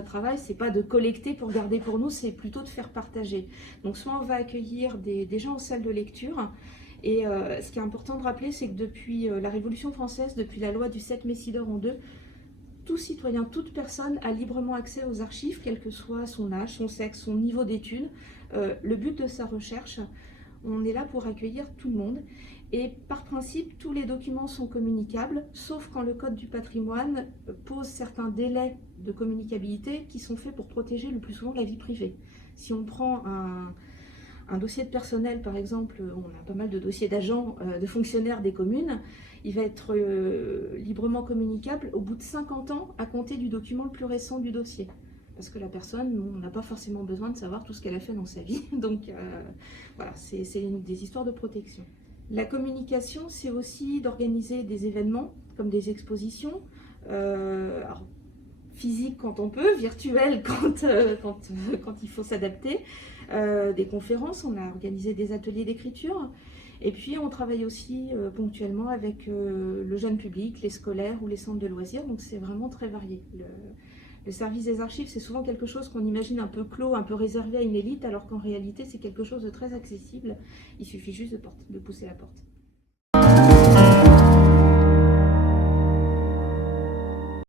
notre travail, c'est pas de collecter pour garder pour nous, c'est plutôt de faire partager. Donc soit on va accueillir des gens en salle de lecture, et ce qui est important de rappeler, c'est que depuis la Révolution française, depuis la loi du 7 mai Sidor en 2, tout citoyen, toute personne a librement accès aux archives, quel que soit son âge, son sexe, son niveau d'études. Le but de sa recherche, on est là pour accueillir tout le monde. Et par principe, tous les documents sont communicables, sauf quand le Code du patrimoine pose certains délais de communicabilité qui sont faits pour protéger le plus souvent la vie privée. Si on prend un dossier de personnel, par exemple, on a pas mal de dossiers d'agents, de fonctionnaires des communes, il va être librement communicable au bout de 50 ans à compter du document le plus récent du dossier. Parce que la personne, on n'a pas forcément besoin de savoir tout ce qu'elle a fait dans sa vie. Donc voilà, c'est des histoires de protection. La communication, c'est aussi d'organiser des événements comme des expositions, alors, physiques quand on peut, virtuelles quand il faut s'adapter, des conférences, on a organisé des ateliers d'écriture, et puis on travaille aussi ponctuellement avec le jeune public, les scolaires ou les centres de loisirs, donc c'est vraiment très varié. Le service des archives, c'est souvent quelque chose qu'on imagine un peu clos, un peu réservé à une élite, alors qu'en réalité, c'est quelque chose de très accessible. Il suffit juste de pousser la porte.